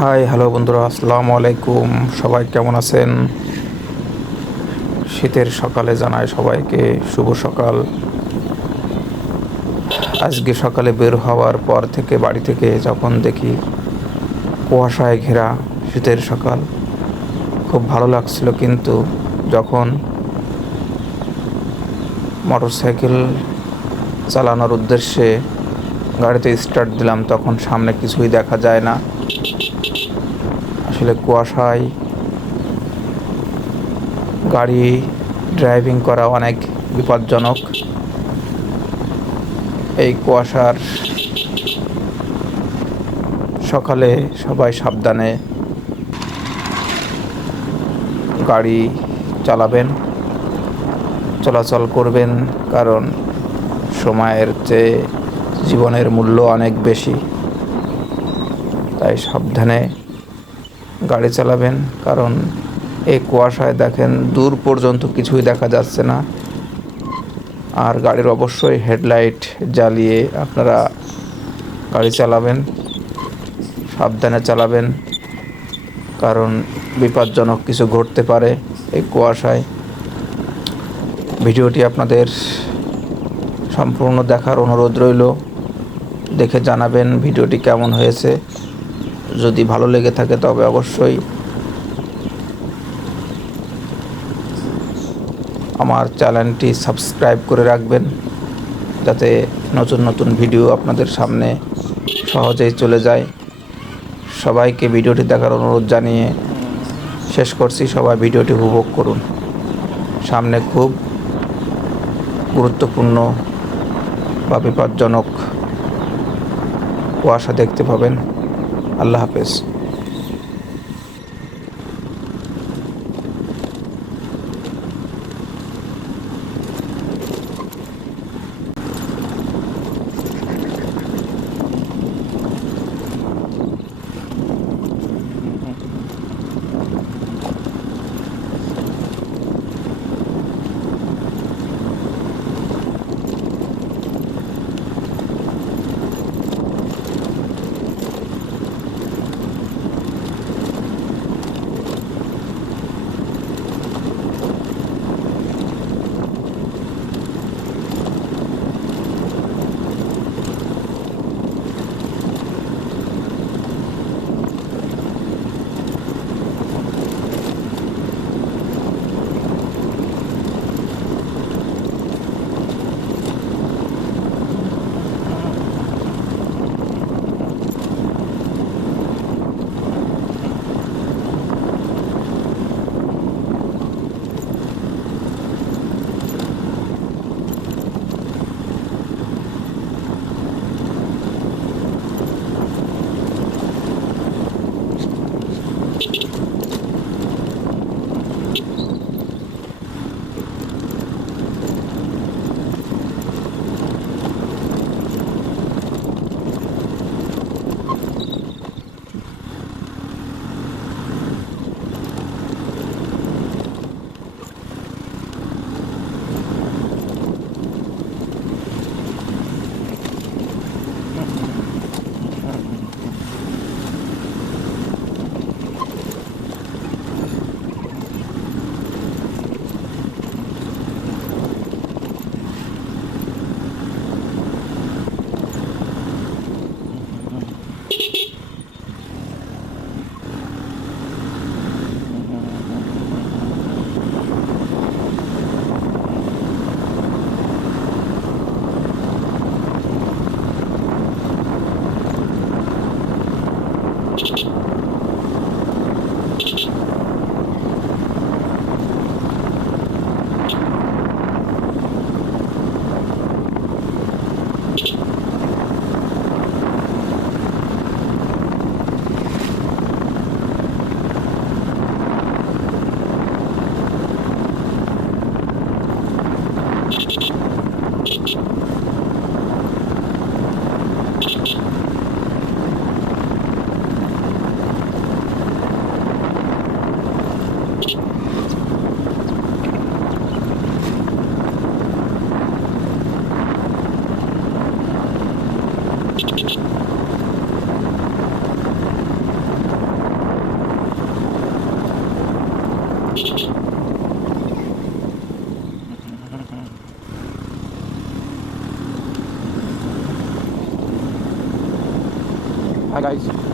Hi hello বন্ধুরা, আসসালামু আলাইকুম। সবাই কেমন আছেন? শীতের সকালে জানাই সবাইকে শুভ সকাল। আজকে সকালে বের হওয়ার পর থেকে বাড়ি থেকে যখন দেখি কুয়াশায় ঘেরা শীতের সকাল, খুব ভালো লাগছিল। কিন্তু যখন মোটরসাইকেল চালানোর উদ্দেশ্যে গাড়িতে স্টার্ট দিলাম, তখন সামনে কিছুই দেখা যায় না। আসলে কুয়াশায় গাড়ি ড্রাইভিং করা অনেক বিপজ্জনক। এই কুয়াশার সকালে সবাই সাবধানে গাড়ি চালাবেন, চলাচল করবেন, কারণ সময়ের চেয়ে জীবনের মূল্য অনেক বেশি। তাই সাবধানে গাড়ি চালাবেন, কারণ এই কুয়াশায় দেখেন দূর পর্যন্ত কিছুই দেখা যাচ্ছে না। আর গাড়ির অবশ্যই হেডলাইট জ্বালিয়ে আপনারা গাড়ি চালাবেন, সাবধানে চালাবেন, কারণ বিপজ্জনক কিছু ঘটতে পারে এই কুয়াশায়। ভিডিওটি আপনাদের সম্পূর্ণ দেখার অনুরোধ রইল। দেখে জানাবেন ভিডিওটি কেমন হয়েছে। যদি ভালো লেগে থাকে তবে অবশ্যই আমার চ্যানেলটি সাবস্ক্রাইব করে রাখবেন, যাতে নতুন নতুন ভিডিও আপনাদের সামনে সহজেই চলে যায়। সবাইকে ভিডিওটি দেখার অনুরোধ জানিয়ে শেষ করছি। সবাই ভিডিওটি উপভোগ করুন। সামনে খুব গুরুত্বপূর্ণ বা বিপজ্জনক কুয়াশা দেখতে পাবেন। আল্লাহ হাফেজ। Hi guys.